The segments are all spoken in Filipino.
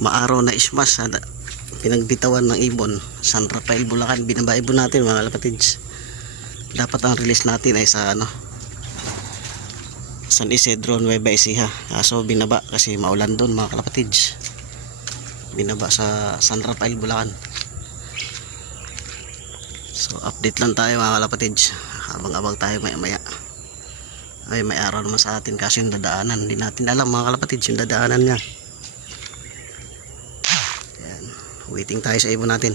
Maaraw na ismas pinagbitawan ng ibon. San Rafael, Bulacan. Binaba ibon natin mga kalapatids. Dapat ang release natin ay sa San Isidro, Nueva Ecija. Kaso binaba kasi maulan doon mga kalapatids. Binaba sa San Rafael, Bulacan. So update lang tayo mga kalapatids. Abang-abang tayo maya-maya. Ay may araw naman sa atin kasi yung dadaanan. Hindi natin alam mga kalapatids yung dadaanan niya. Ayan. Waiting tayo sa ibon natin.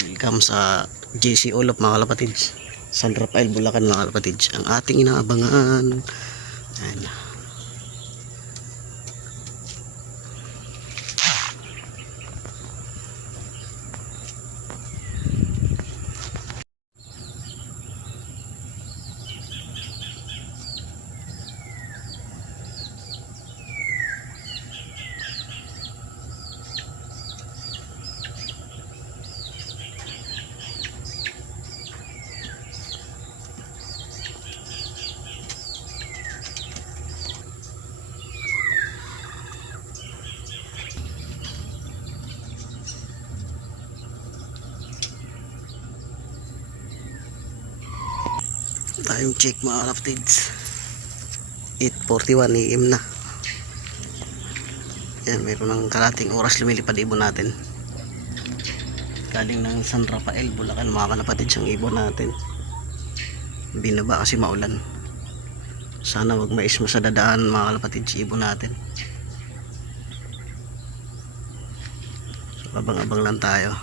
Welcome sa JC Olop mga kalapatids. San Rafael, Bulacan mga kalapatids. Ang ating inaabangan. Ayan. Time check mga kalapatids, 8:41 AM na. Yan, mayroon ng kalating oras lumilipad ibon natin. Galing ng San Rafael, Bulacan mga kalapatids ang ibon natin. Binaba kasi maulan. Sana wag maisma sa dadaan mga kalapatids ibon natin. So, abang-abang lang tayo.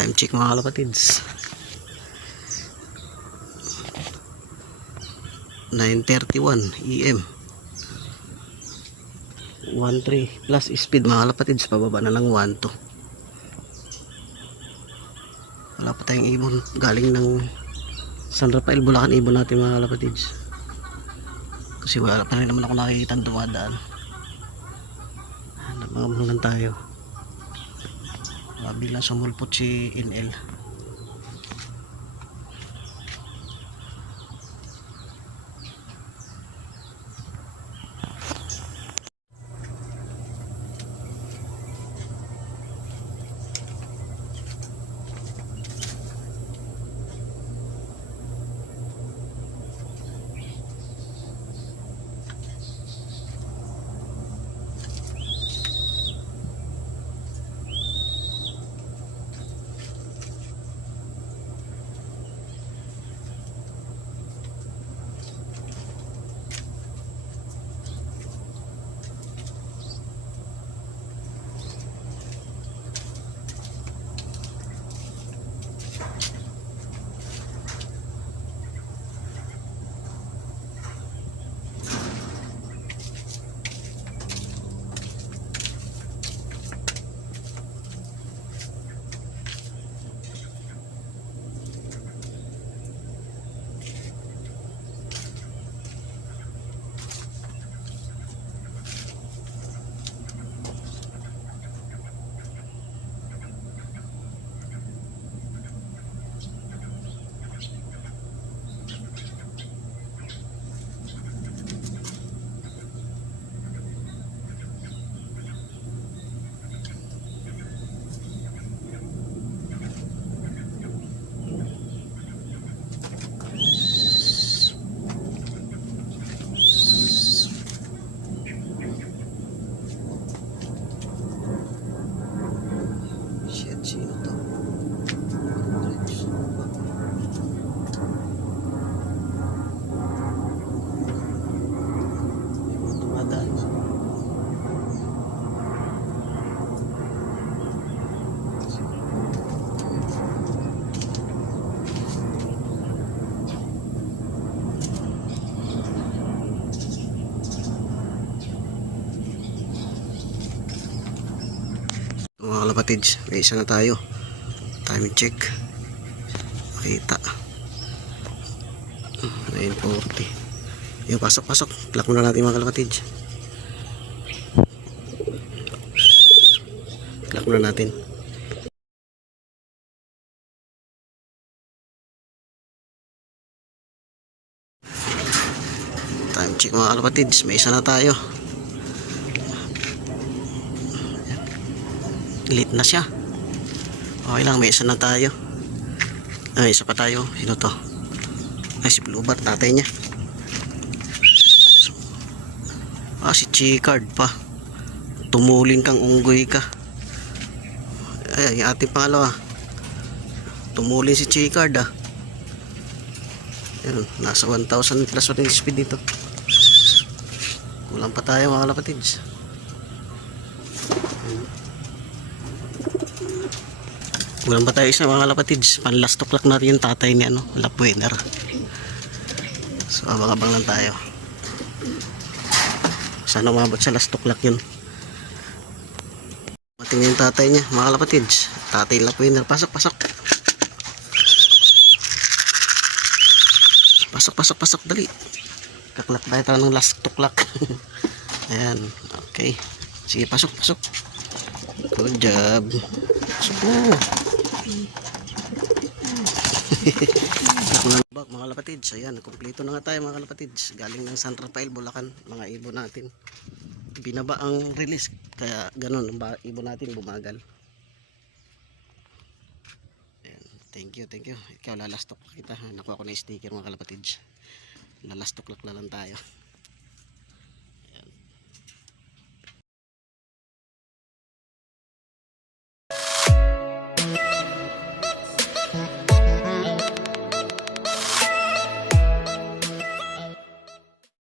Time check mga kalapatids. 9:31 AM. 1.3 plus speed mga kalapatids, pababa na ng 1.2. Wala pa tayong ibon galing ng San Rafael, Bulacan. Ibon natin mga kalapatids kasi wala pa rin naman ako nakikita dumadaan. Nagmamahal lang tayo, biglang sumulpot si NL. Shit, sino to? Dumadaan. Mga kalapatids, may isa na tayo. Time check. Makita. 9:40. Yung pasok. Plak muna natin mga kalapatids. Plak muna natin. Time check mga kalapatids, may isa na tayo. Late na siya. Okay lang, may isa na tayo. Ay, isa pa tayo. Sino to? Ay, si Bluebird, tatay niya. Si Chicard pa. Tumuling kang unggoy ka. Ay, yung ating pangalawa. Tumuling si Chicard Ayun, nasa 1,000 plus yung speed dito. Kulang pa tayo mga kalapatids. Kulang pa tayo isa mga kalapatids. Pan last o'clock natin yung tatay ni Lapwinner. So abang-abang lang tayo. Sana umabot sa last o'clock yun. Mating yung tatay niya mga kalapatids. Tatay Lapwinner. Pasok. Pasok dali. Kaklak tayo ng last o'clock. Ayan, okay. Sige, pasok. Good job. Pasok mo. Mga kalapatids, ayan, kumpleto na nga tayo mga kalapatids. Galing ng San Rafael, Bulacan, mga ibon natin. Binaba ang release, kaya ganun, ang ibon natin bumagal. Ayan, thank you. Ikaw, lalastok kita. Nakuha ko na sticker mga kalapatids. Lalastok lang tayo.